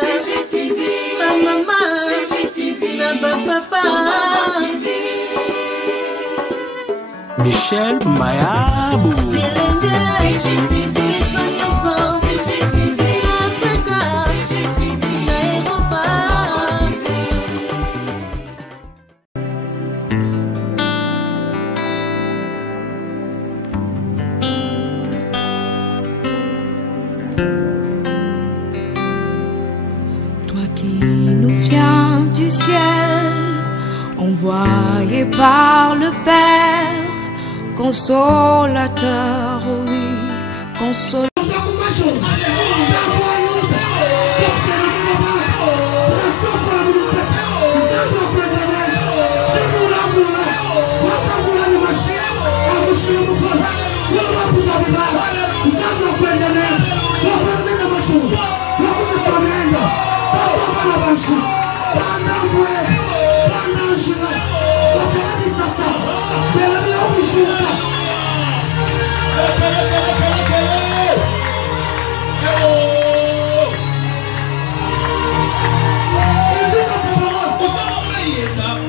CGTV, ma maman, CGTV, ma papa. Michel Mayabou. CGTV, CGTV, Africa, CGTV, Europa. Toi qui nous viens du ciel, envoyé par le Père, consolateur, oui, consolateur.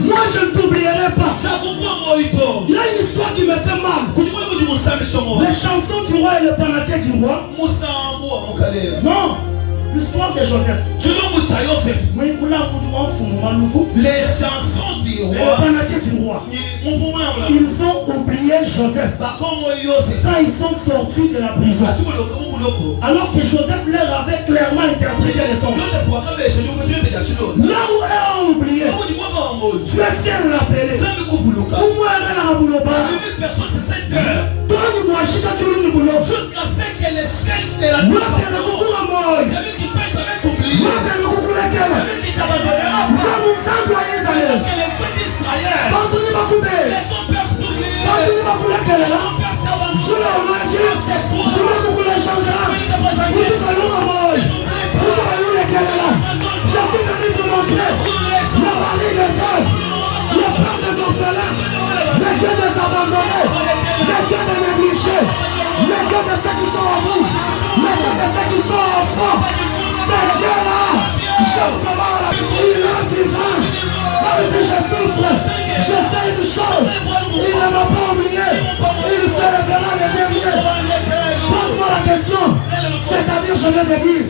Moi je ne t'oublierai pas. Il y a une histoire qui me fait mal. Les chansons du roi et le panatier du roi. Non, l'histoire de Joseph. Les chansons du Et le roi, panatier du roi. Ils ont oublié Joseph quand ils sont sortis de la prison. Alors que Joseph leur avait clairement interprété les sons. Là où eux ont oublié, tu es fier de rappeler. jusqu'à ce que les ciels de la terre celui qui pêche avec t'oublier, celui qui t'abandonnera pas, que les dieux d'Israël, les hommes peuvent t'oublier, les hommes peuvent t'abandonner. Ce soir, je suis venu te montrer le mari des veuves, le père des orphelins, le Dieu des abandonnés, le Dieu des négligés, le Dieu de ceux qui sont en bout, le Dieu de ceux qui sont en fond. Ce Dieu-là, je prépare la vie, il est vivant. Même si je souffre, je sais une chose, il ne m'a pas oublié, il se lèvera les derniers. Pose-moi la question, c'est-à-dire je vais te dire.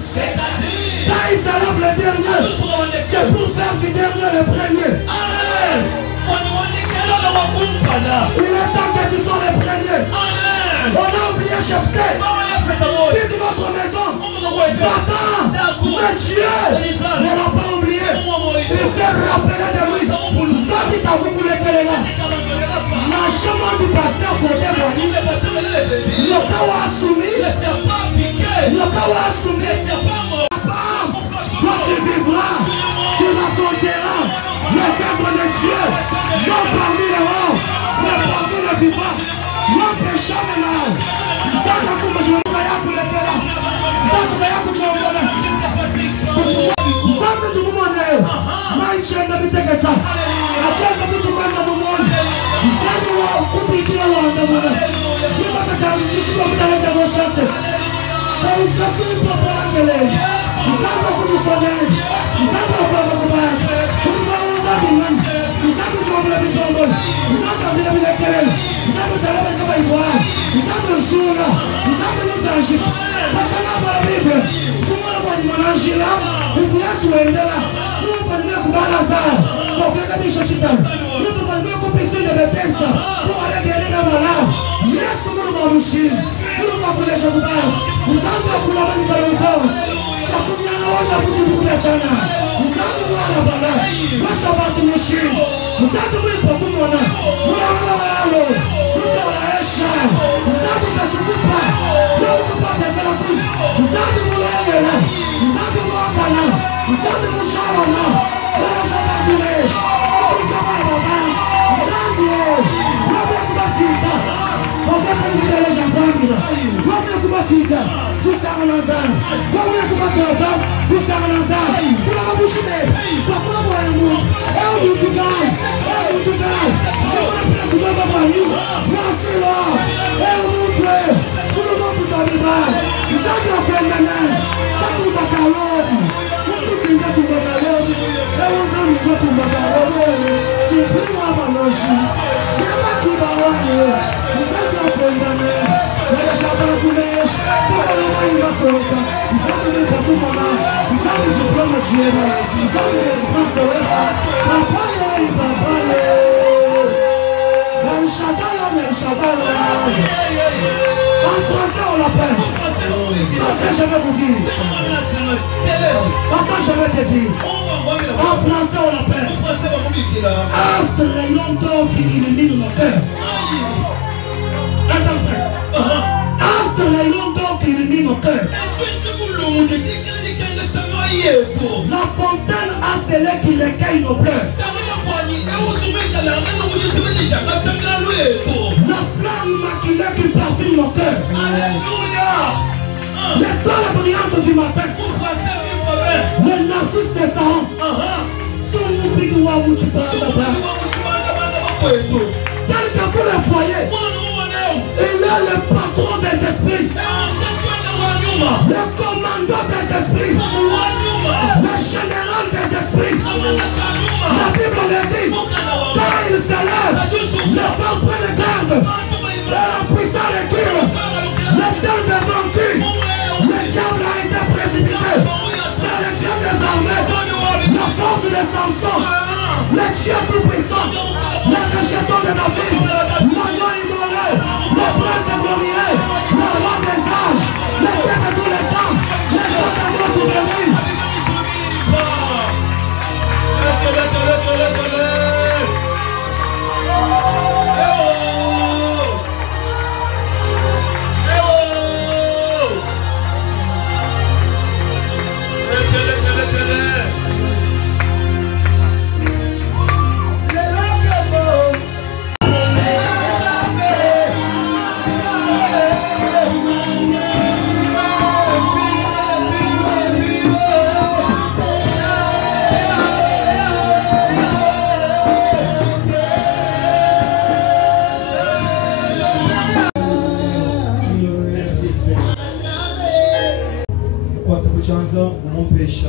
Quand il s'élève le dernier, c'est pour faire du dernier le premier. Amen. Il est temps que tu sois le premier. Amen. On a oublié Chefté. Quitte notre maison. Va-t'en. Mais Dieu ne l'a pas oublié. Il s'est rappelé de lui. Ça dit à vous qu'elle est là. La chemin du pasteur côté Boigny. Le cas a soumis. Le cas a soumis. Toi tu vivras, tu raconteras les œuvres de Dieu, non parmi les morts, mais parmi les vivants, non péchant les morts. Zaka kuma jomba yako lekela, zaka yako jomba. Zaka jumone, maichenda bitegeta, achenda bitumanda mumoni. Zaka wa kupitia wanda mwana. Kiba katajishika mtaleta boshase. Kwa ukasiri papa angele. Zaka kunisogea, zaka kwa kubaya. Kunaanza bingani. Zaka jomba bijomba. Zaka bila bila kelele. Zaka talaba kama ibwana. Zaka shura. Zaka nuzashi. Pachana kwa Biblia. Kumara kwa manashila. Kufuasi waendela. Kufanya kubala sana. Kwa kukabisha kitani. Kufanya kupisinde betesa. Kwa regelea mala. Yesu Mungu arushini. Mungu akulesha kubaya. Zaka kula bani kwa chakunyana wala kujukula chana. Mzangu wala bala. Washa batu mshini. Mzangu mlipo kumona. Mula wala walo. Mula wala esha. Mzangu kasukupa. Leo kupata kala kuni. Mzangu mula wala. Mzangu mwakana. Mzangu mshalana. Wala chababu lesh. Mzangu baba. Mzangu ye. Wabe kubafika. Wabe kubafika kwangila. Wabe kubafika. Tusanga nanzana. Wabe kubatoka. Tusanga nanzana. Kula mabushime. Wakula boya mu. How do you guys? How do you guys? Chakula kubaba kwa yu. Francila. Mutre. Kula mabuta biba. Mzangu wakwenda nae. Taku bakalo. En français, on l'appelle. Français, je vais vous dire. Attends, je vais te dire. En français, on l'appelle. Astre rayon d'or qui illumine nos cœurs. Astre rayon d'or qui illumine nos cœurs. La fontaine a scellé qui recueille nos pleurs. La flamme immaculée qui parfume nos cœurs. L'étoile brillante du matin. Le narcisse de Saron. Quelqu'un pour le foyer. Il est le patron des esprits. Le commandant des esprits. Le général des esprits. La Bible le dit. Quand il se lève, le vent prend le garde. Le puissant recule. Le ciel devant le diable a été précipité. C'est le Dieu des armées. La force de Samson. Le Dieu tout-puissant. Les rejetons de David. L'agneau immolé. Le prince glorieux. Le roi des âges. Le Dieu de tous les temps. Le Dieu de nos souvenirs. Mon péché.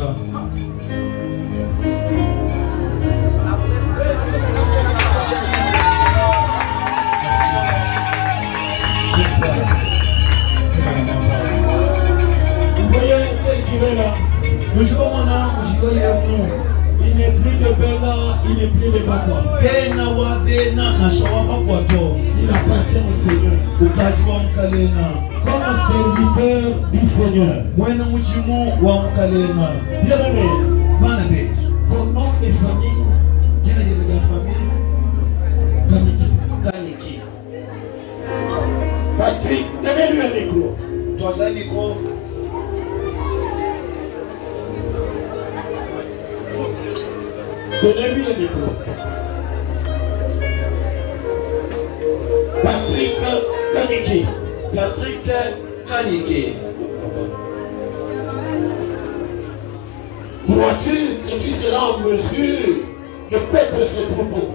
Vous voyez qui est là. Il n'est plus de Bénin, il n'est plus de Bakwa. Il appartient au Seigneur. Comme serviteur du Seigneur. Bien-aimé, ton nom de famille, Kaniki. Patrick, donnez-lui un micro. Donnez-lui un micro. Patrick Kaniki. Crois-tu que tu seras en mesure de paître ce troupeau?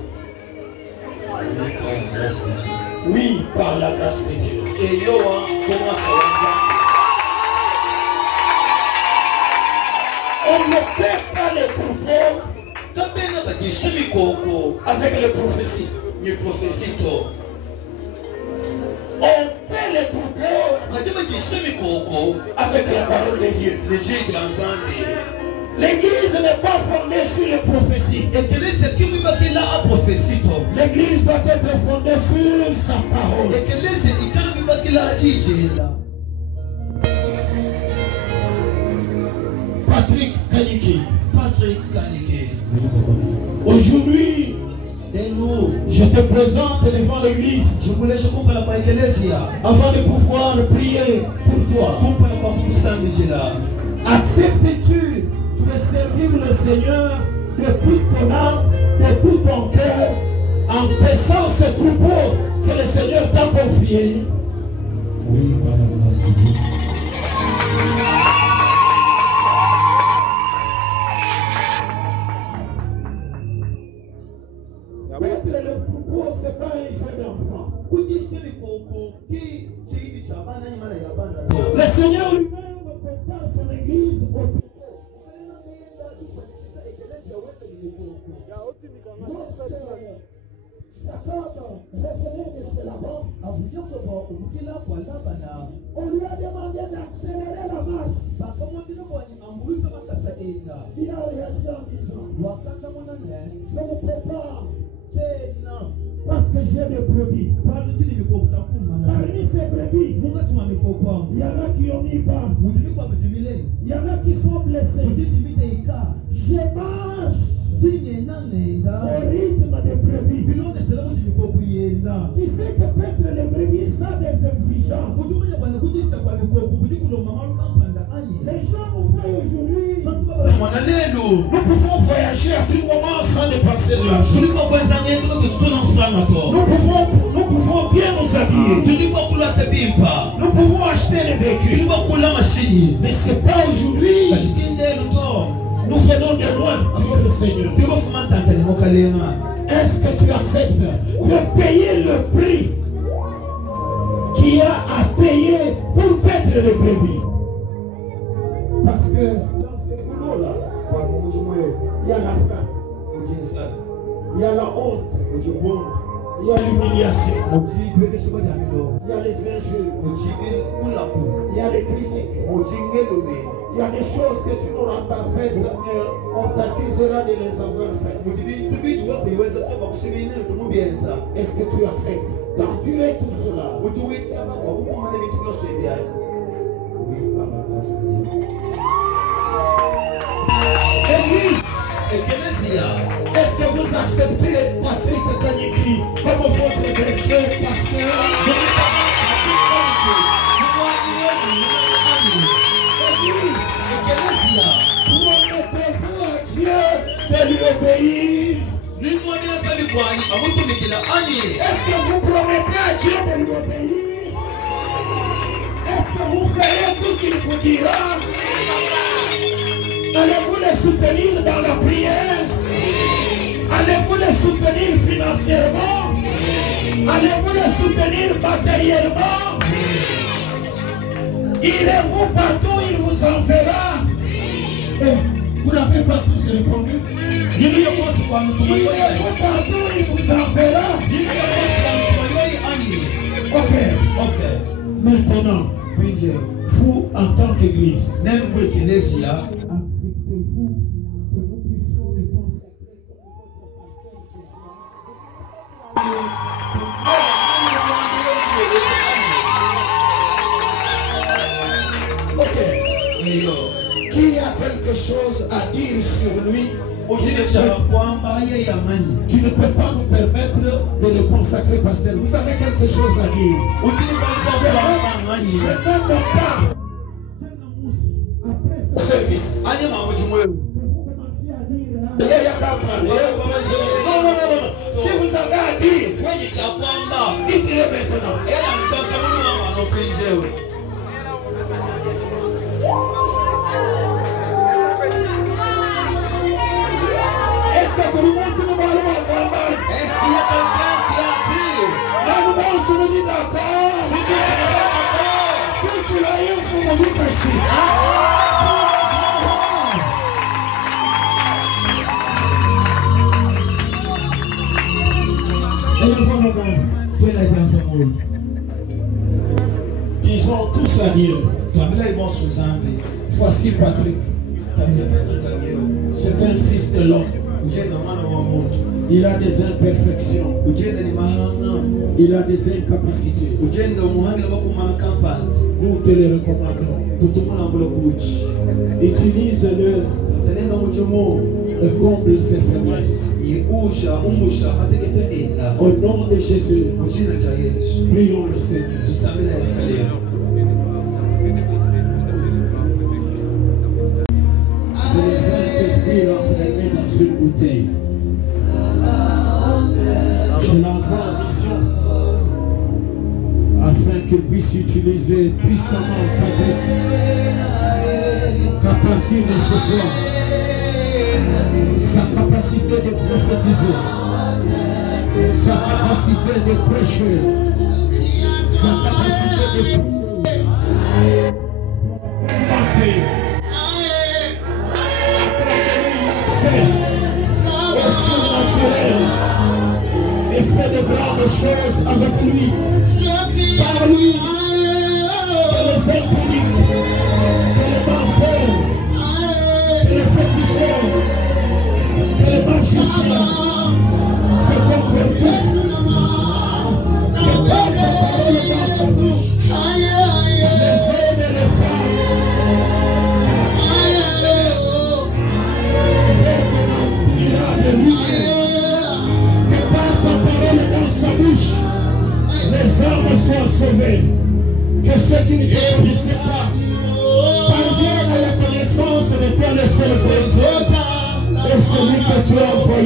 Oui, par la grâce de Dieu. On ne perd pas les troupeaux avec les prophéties. On paie les troupeaux avec la parole de Dieu. L'église n'est pas fondée sur les prophéties. L'église doit être fondée sur sa parole. Patrick Kaniki. Aujourd'hui, je te présente devant l'église avant de pouvoir prier pour toi. Acceptes-tu de servir le Seigneur de toute ton âme, de tout ton cœur, en paissant ce troupeau que le Seigneur t'a confié? Oui, par la grâce de Dieu. Le troupeau, ce n'est pas un jeu d'enfant. Le Seigneur lui-même compare son église au troupeau. Jacob référé de cela là-bas. On lui a demandé d'accélérer la marche. Il a réagi en disant, je ne peux pas. Parce que j'ai des brebis. Parmi ces brebis, il y en a qui ont mis bas. Il y en a qui sont blessés. Je marche au rythme des brebis. Tu sais que peut-être les brebis sont des exigences. Les gens nous voient aujourd'hui. Nous pouvons voyager à tout moment sans dépenser de l'argent. Nous pouvons bien nous habiller. Nous pouvons acheter des véhicules. Mais ce n'est pas aujourd'hui. Nous venons de loin avec le Seigneur. Est-ce que tu acceptes de payer le prix qu'il y a à payer pour perdre les brebis? Parce que dans ces boulots-là, il y a la faim, il y a la honte, il y a l'humiliation, il y a les injures, il y a les critiques, il y a des choses que tu n'auras pas faites, on t'accusera de les avoir faites. Est-ce que tu acceptes d'endurer tout cela? Église, est-ce que vous acceptez Patrick Kanyiki comme votre berger, pasteur? Promettez-vous à Dieu de lui obéir? Est-ce que vous promettez à Dieu de lui obéir? Est-ce que vous ferez tout ce qu'il vous dira? Allez-vous les soutenir dans la prière? Allez-vous les soutenir financièrement? Allez-vous les soutenir matériellement? Irez-vous partout, il vous enverra? Vous n'avez pas tous répondu? Irez-vous partout, il vous enverra? Ok. Maintenant, vous en tant qu'église, acceptez-vous que nous puissions les consacrer? Ok. Qui a quelque chose à dire sur lui? Qui ne peut pas nous permettre de le consacrer, pasteur. Vous avez quelque chose à dire? Je n'aime pas service. Non. Si vous avez à dire, dites-le maintenant. Est-ce que tout le monde nous va est-ce qu'il y a quelqu'un qui a dit? Là, nous se dit d'accord. Si tu l'as eu, il faut me dire merci. Disons tous à Dieu. Voici Patrick. C'est un fils de l'homme. Il a des imperfections. Il a des incapacités. Nous te les recommandons. Utilise-le et comble ses faiblesses. Au nom de Jésus, prions le Seigneur. C'est le Saint-Esprit enfermé dans une bouteille. Je l'envoie en mission afin qu'il puisse utiliser puissamment Patrick, qu'à partir de ce soir, sa capacité de prophétiser, sa capacité de prêcher, sa capacité de prier, c'est au surnaturel et fait de grandes choses.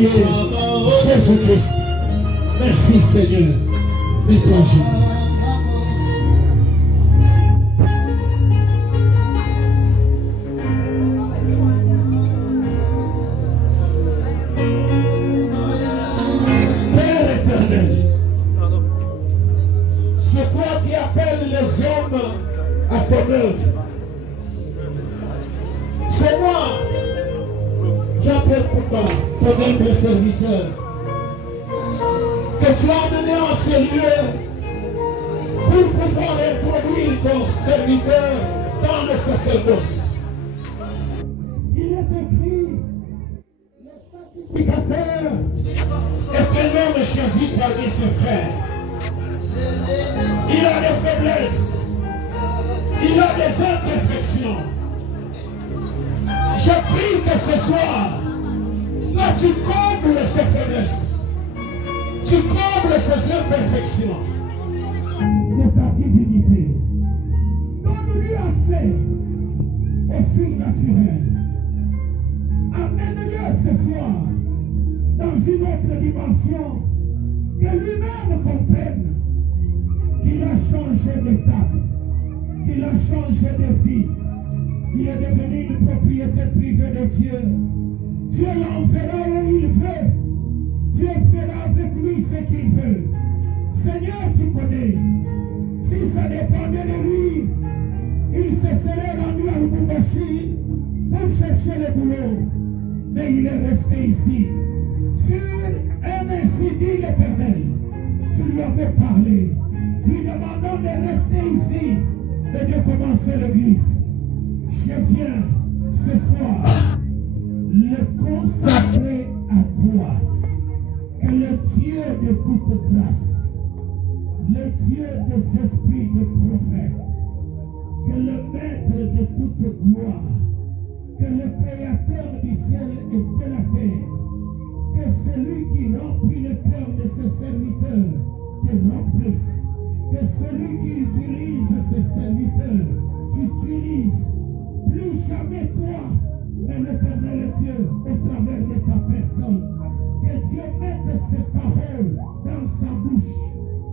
prier Jésus-Christ. Merci Seigneur. Mets-toi à genoux. C'est toi qui appelles les hommes à ton œuvre. C'est moi qui appelle Kumba, ton humble serviteur, que tu as amené en ce lieu pour pouvoir introduire ton serviteur dans le sacerdoce. Il est écrit, le sacrificateur est un homme choisi parmi ses frères. Il a des faiblesses. Il a des imperfections. Je prie que ce soir, là tu combles ses faiblesses. Tu combles ses imperfections. De ta divinité. Donne-lui accès au surnaturel. Amène-le ce soir dans une autre dimension. Que lui-même comprenne qu'il a changé d'étape, qu'il a changé de vie. Il est devenu une propriété privée de Dieu. Dieu l'enverra où il veut. Dieu fera avec lui ce qu'il veut. Seigneur, tu connais. Si ça dépendait de lui, il se serait rendu à Lubumbashi pour chercher le boulot. Mais il est resté ici. Sur un ainsi dit l'Éternel. Tu lui avais parlé, lui demandant de rester ici et de commencer l'église. Je viens ce soir le consacrer à toi. Que le Dieu de toute grâce, le Dieu des esprits de prophètes, que le Maître de toute gloire, que le Créateur du ciel et de la terre, que celui qui remplit le cœur de ses serviteurs te remplisse, que celui qui utilise ses serviteurs utilise plus jamais toi, mais l'Éternel Dieu au travers de ta personne. Que Dieu mette ses paroles dans sa bouche,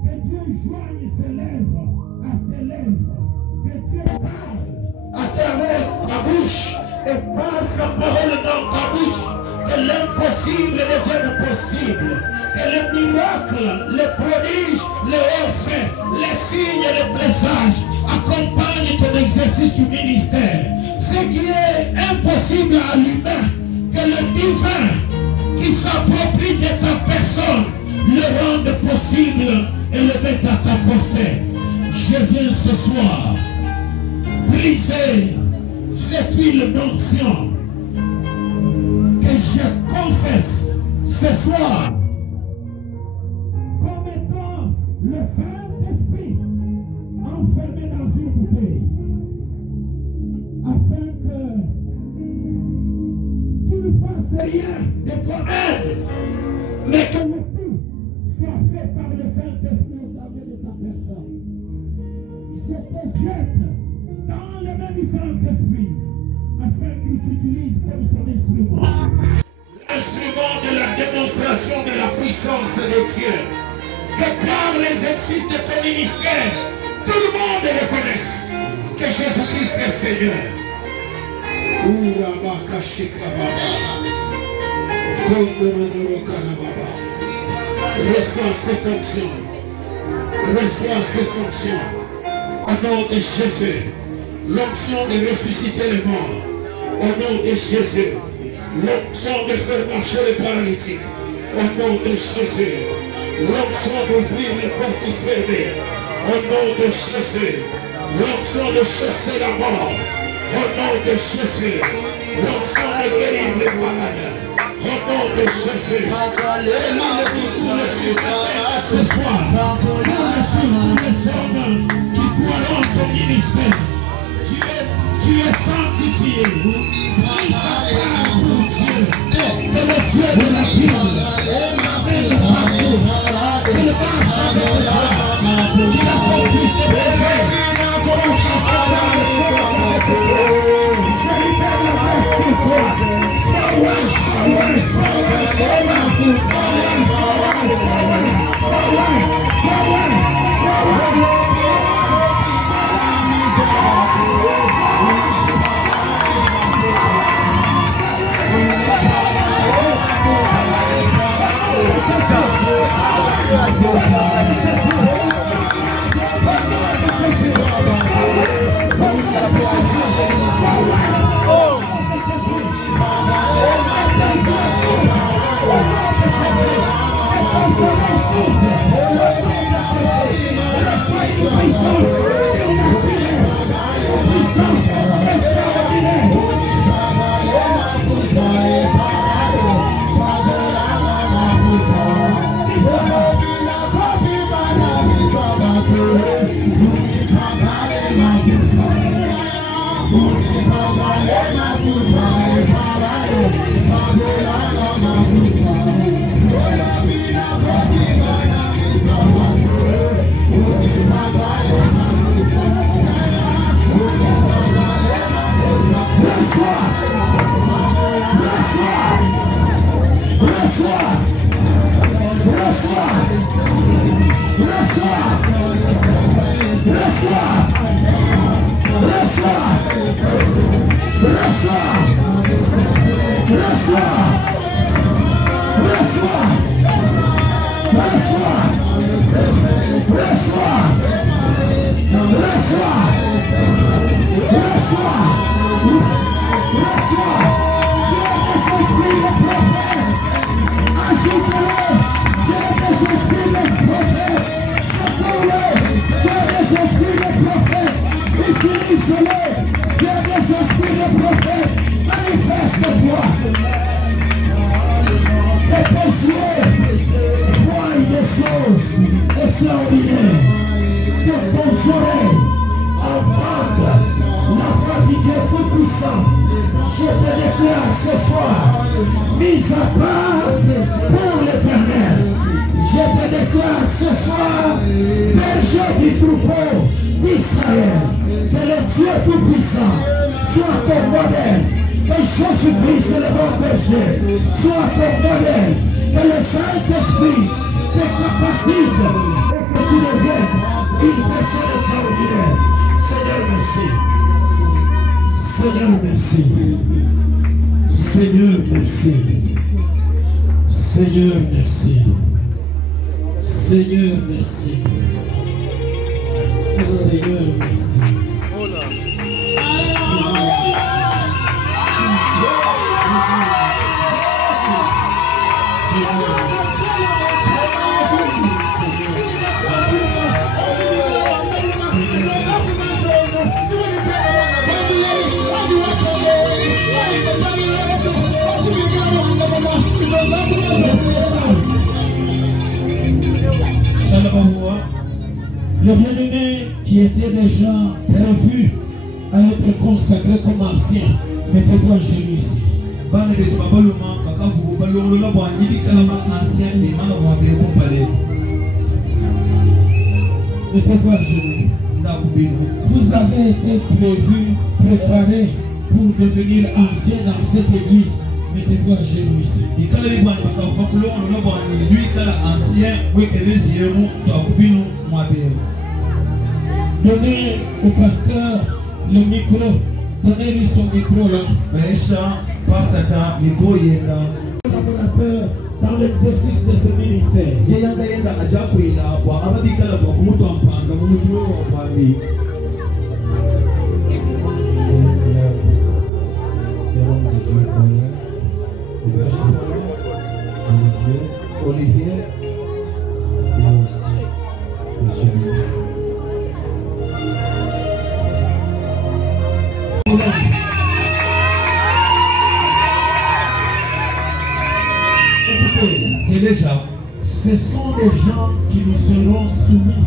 que Dieu joigne ses lèvres à tes lèvres, que Dieu parle à travers ta bouche et parle sa parole dans ta bouche. Que l'impossible devienne possible. Que les miracles, les prodiges, les hauts faits, les signes et les présages accompagnent ton exercice du ministère. Ce qui est impossible à l'humain, que le divin qui s'approprie de ta personne le rende possible et le mette à ta portée. Je viens ce soir briser cette huile d'onction que je confesse ce soir comme étant le Saint-Esprit enfermé dans une bouteille, afin que tu ne fasses rien de toi-même, mais que le tout soit fait par le Saint-Esprit au travers de ta personne. Je te jette dans le même du Saint-Esprit, afin qu'il t'utilise comme son instrument. L'instrument de la démonstration de la puissance de Dieu. Que par les exercices de ton ministère, tout le monde reconnaisse que Jésus-Christ est Seigneur. Reçois cette onction. Reçois cette onction. Au nom de Jésus. L'onction de ressusciter les morts. Au nom de Jésus. L'onction de faire marcher les paralytiques. Au nom de Jésus. L'onction d'ouvrir les portes fermées. Au nom de Jésus. L'onction de chasser la mort. Au nom de Jésus. L'onction de guérir les malades. Au nom de Jésus. Ce soir, tous les hommes qui croiront ton ministère. Tu es sanctifié. Que le Dieu de la Bible m'amène partout. Qu'il marche avec toi. Qu'il accomplisse tes projets. Je libère la paix sur toi. Sois loin, sois loin, sois loin, sois loin. Le bien-aimé qui était déjà prévu à être consacré comme ancien, mettez-toi à genoux ici. Mettez-toi à genoux. Vous avez été préparé pour devenir ancien dans cette église. Mettez-vous à genoux ici. Donnez au pasteur le micro. Donnez-lui son micro là. Collaborateur dans l'exercice de ce ministère. Olivier et aussi Monsieur Mille. Ce sont les gens qui nous seront soumis.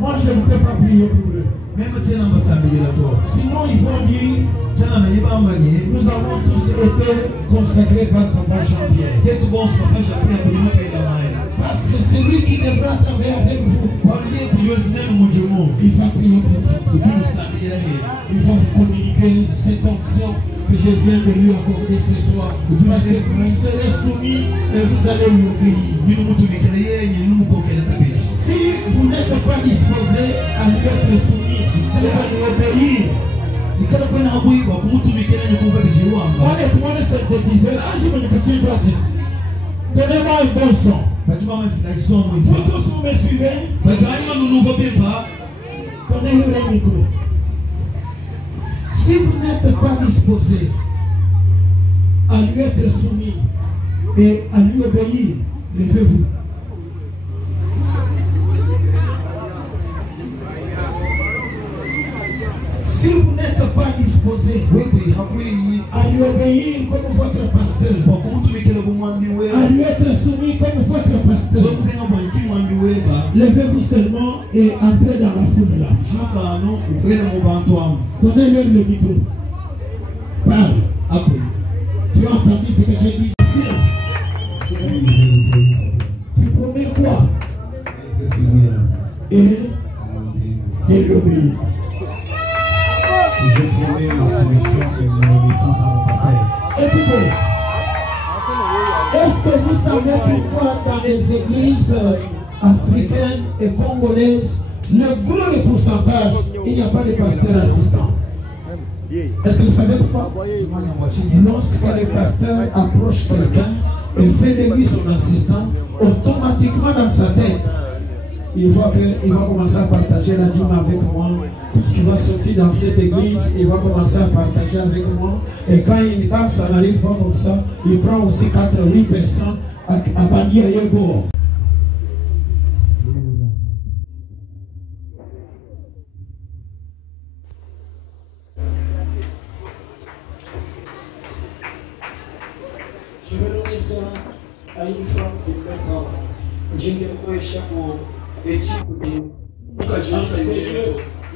Moi je ne peux pas prier pour eux. Sinon ils vont dire nous avons tous été consacrés par Papa Jean-Pierre. Parce que c'est lui qui devra travailler avec vous. Il va prier pour vous. Il va vous communiquer cette onction que je viens de lui accorder ce soir. Parce que vous serez soumis et vous allez lui obéir. Si vous n'êtes pas disposé à lui être soumis, vous allez lui obéir. Donnez-moi un bon son. Vous tous vous me suivez? Donnez-lui le micro. Si vous n'êtes pas disposé à lui être soumis, et à lui obéir. Levez-vous. Si vous n'êtes pas disposé à lui obéir comme votre pasteur, à lui être soumis comme votre pasteur, levez-vous seulement et entrez dans la foule là. Donnez-leur le micro. Parle. Tu as entendu ce que j'ai dit? Tu promets quoi? Et l'obéir. Je promets ma soumission et mon obéissance à mon pasteur. Écoutez, est-ce que vous savez pourquoi dans les églises africaines et congolaises, le gros pourcentage, il n'y a pas de pasteur assistant? Est-ce que vous savez pourquoi? Lorsque le pasteur approche quelqu'un et fait de lui son assistant, automatiquement dans sa tête, il voit qu'il va commencer à partager la dîme avec moi. Tout ce qui va sortir dans cette église, il va commencer à partager avec moi. Et quand ça n'arrive pas comme ça, il prend aussi 4 ou 8 personnes à bandir à Yego. Je vais donner ça à une femme qui me met pas. Il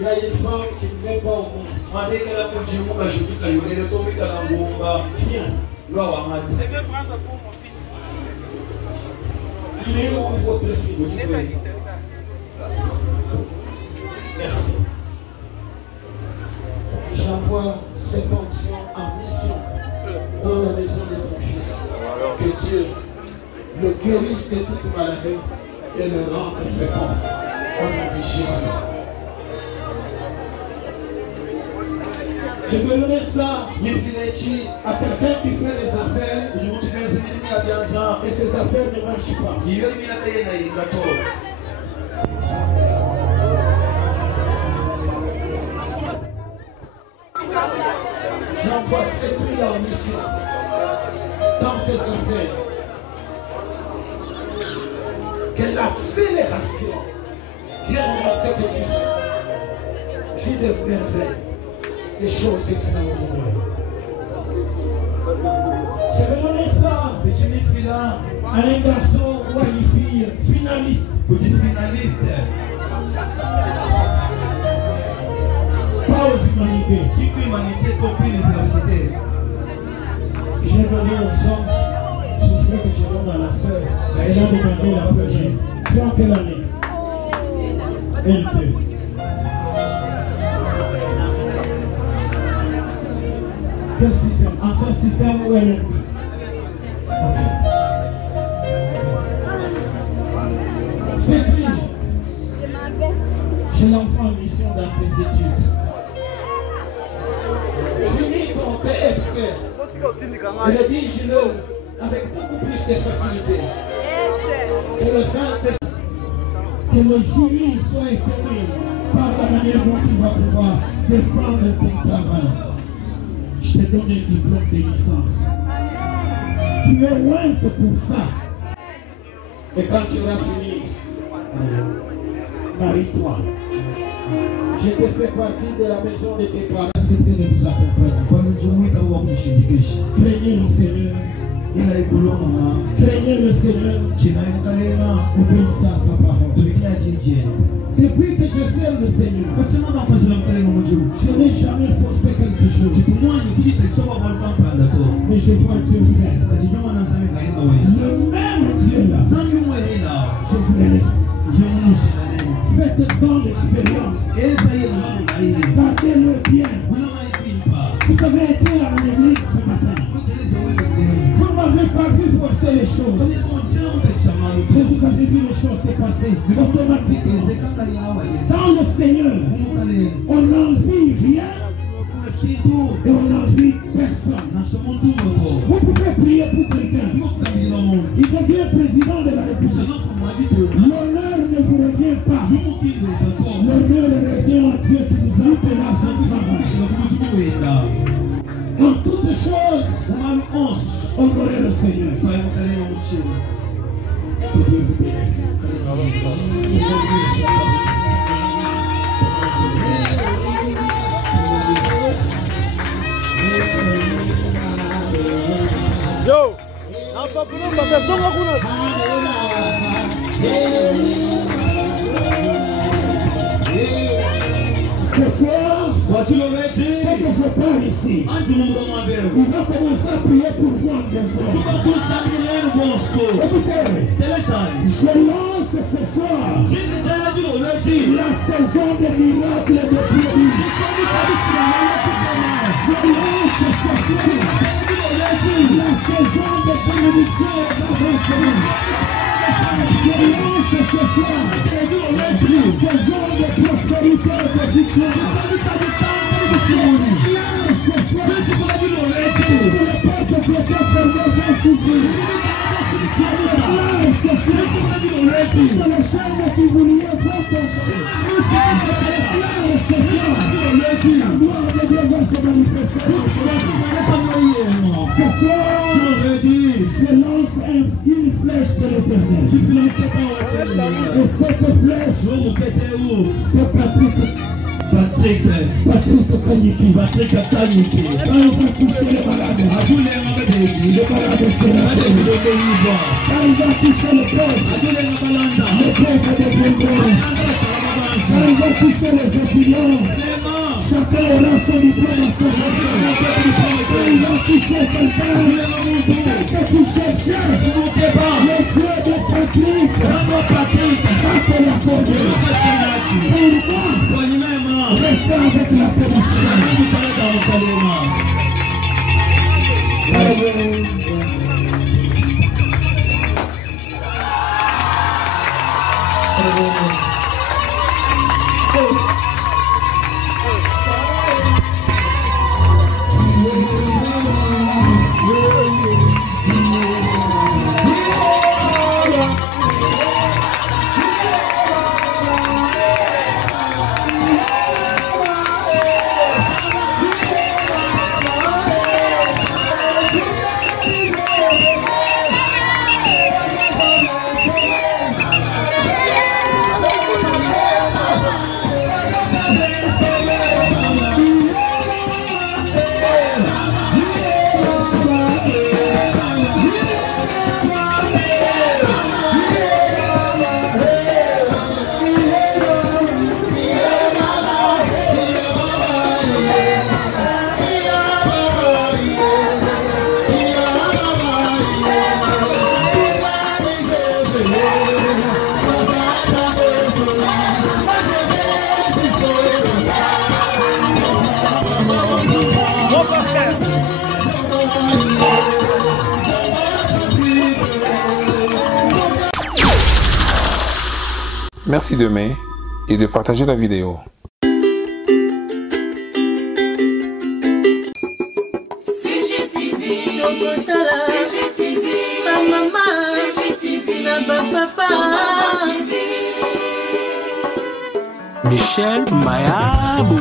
y a une femme qui ne met pas au monde. Viens. Il est où votre fils? Merci. J'envoie cette onction en mission dans la maison de ton fils. Que Dieu le guérisse de toute maladie et le rende fécond. Au nom de Jésus. Je veux donner ça à quelqu'un qui fait des affaires et ses affaires ne marchent pas. J'envoie cette huile en mission dans tes affaires. Que l'accélération vienne dans ce que tu fais. Vie de merveille. Des choses extraordinaires. Je vais donner ça à un garçon ou à une fille finaliste. Pas aux humanités. J'ai donné aux hommes, je veux que je donne à la sœur. Elle a demandé la PG. Tu as quelle année? L2. Quel système? Ancien système ou LND? Ok. Cette ligne, je l'envoie en mission dans tes études. Finis ton TFC. Et le dis-le avec beaucoup plus de facilité. Que le Saint-Esprit, que le jury soit étonné par la manière dont tu vas pouvoir défendre ton travail. Je te donne un diplôme de licence. Tu es loin que pour ça. Et quand tu auras fini, marie-toi. Je te fais partie de la maison de tes parents. C'était de vous accompagner. Craignez le Seigneur. Craignez le Seigneur. Obéissez à sa parole. Depuis que je sers le Seigneur, je n'ai jamais forcé quelque chose. Mais je vois Dieu faire. Le même Dieu là, je vous le laisse. Faites-en l'expérience. Gardez-le bien. Vous avez été à l'église ce matin. Vous n'avez pas vu forcer les choses. Mais vous avez vu les choses se passer automatiquement. Dans le Seigneur, on n'envie rien et on n'envie personne. Vous pouvez prier pour quelqu'un. Il devient président de la République. L'honneur ne vous revient pas. L'honneur revient à Dieu qui vous a appelé à son travail. En toutes choses, on Adorez le Seigneur. Que Dieu vous bénisse. Yo, apa pun baca song aku nak. Ce soir, quand je pars ici, il va commencer à prier pour vous en besoin. Écoutez, je lance ce soir la saison des miracles et des prodiges. Je lance ce soir la saison de bénédiction et d'avancement. Je lance ce soir la saison de prospérité et de victoire. Ce soir, que les portes qui étaient fermées vont s'ouvrir. Ce soir, que les chaînes qui voulaient vont tomber. Ce soir, la gloire de Dieu va se manifester. Ce soir, je lance une flèche de l'éternel. Et cette flèche, c'est Patrick Kaniki. Quand on va toucher les malades, les malades seront guéris. Quand on va toucher le pauvre, les pauvres deviendront. Quand on va toucher les étudiants, chacun aura son diplôme à son côté. Quand on va toucher quelqu'un, c'est que tu cherchais. Le Dieu de Patrick va te l'accorder. Pour moi, restez avec la bénédiction. Merci d'aimer et de partager la vidéo. CGTV, ma maman, ma papa, Michel Mayabou.